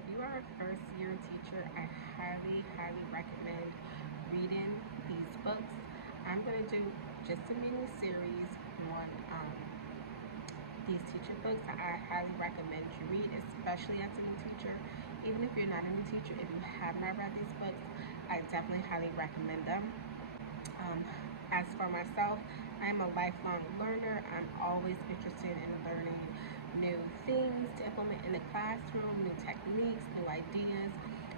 if you are a first year teacher, I highly recommend reading these books. I'm going to do just a mini series on these teacher books that I highly recommend you read, especially as a new teacher. Even if you're not a new teacher, if you have not read these books, I definitely highly recommend them. Um, as for myself, I am a lifelong learner. I'm always interested in learning new things to implement in the classroom, new techniques, new ideas.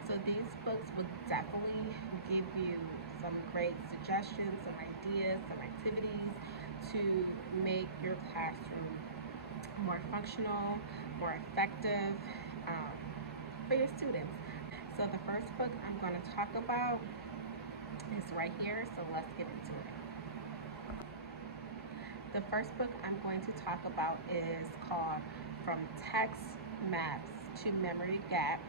So these books would definitely give you some great suggestions, some ideas, some activities to make your classroom more functional, more effective um, for your students. So the first book I'm going to talk about is right here, so let's get into it. The first book I'm going to talk about is called From Text Maps to Memory Gaps,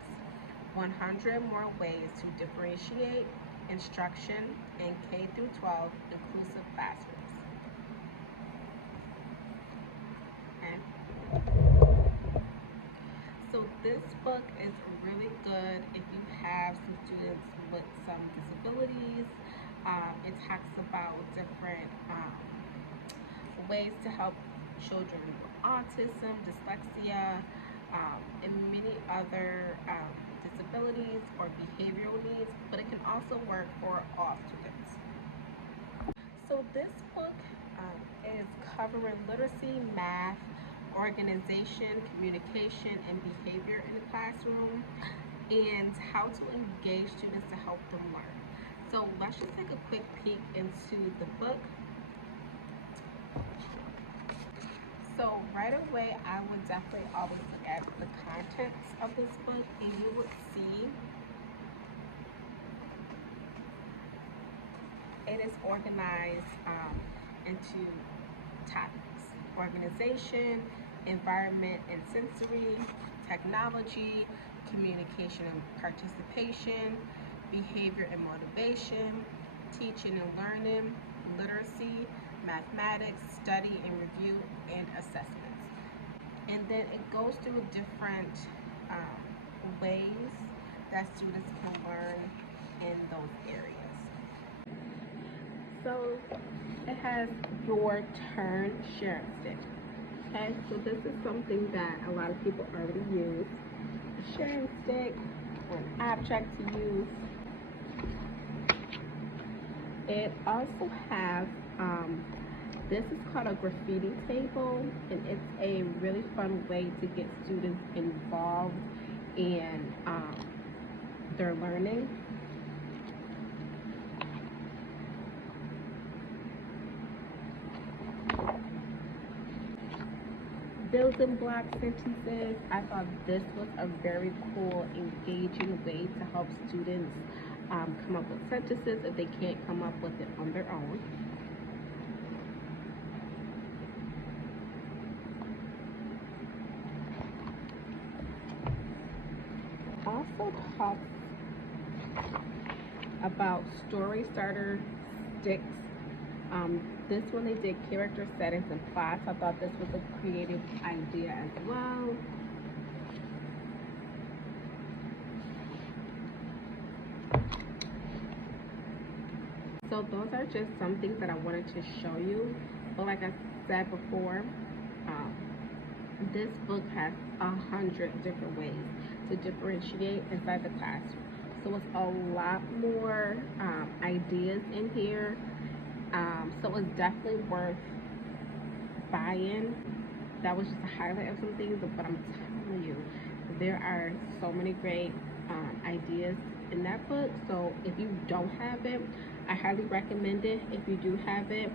100 More Ways to Differentiate Instruction in K through 12 Inclusive Classrooms. Okay. So this book is really good if you have some students with some disabilities. It talks about different ways to help children with autism, dyslexia, and many other disabilities or behavioral needs, but it can also work for all students. So this book is covering literacy, math, organization, communication, and behavior in the classroom, and how to engage students to help them learn. So let's just take a quick peek into the book. So right away, I would definitely always look at the contents of this book, and you would see it is organized into topics: organization, environment and sensory, technology, communication and participation, behavior and motivation, teaching and learning, literacy, mathematics, study and review, and assessments. And then it goes through different ways that students can learn in those areas. So it has your turn sharing stick. Okay, so this is something that a lot of people already use. A sharing stick or an object to use. It also has this is called a graffiti table, and it's a really fun way to get students involved in their learning. Building block sentences. I thought this was a very cool, engaging way to help students come up with sentences if they can't come up with it on their own. Also talks about story starter sticks. This one they did character settings and plots. I thought this was a creative idea as well. So those are just some things that I wanted to show you. But like I said before, this book has 100 different ways to differentiate inside the classroom. So it's a lot more ideas in here. So it's definitely worth buying. That was just a highlight of some things, but I'm telling you, there are so many great ideas in that book. So if you don't have it, I highly recommend it. If you do have it,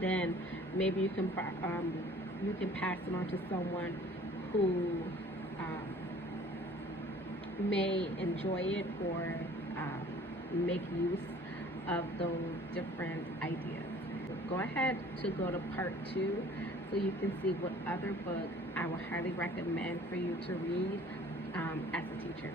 then maybe you can pass it on to someone who may enjoy it or make use of those different ideas. Go ahead to go to part 2 so you can see what other book I would highly recommend for you to read as a teacher.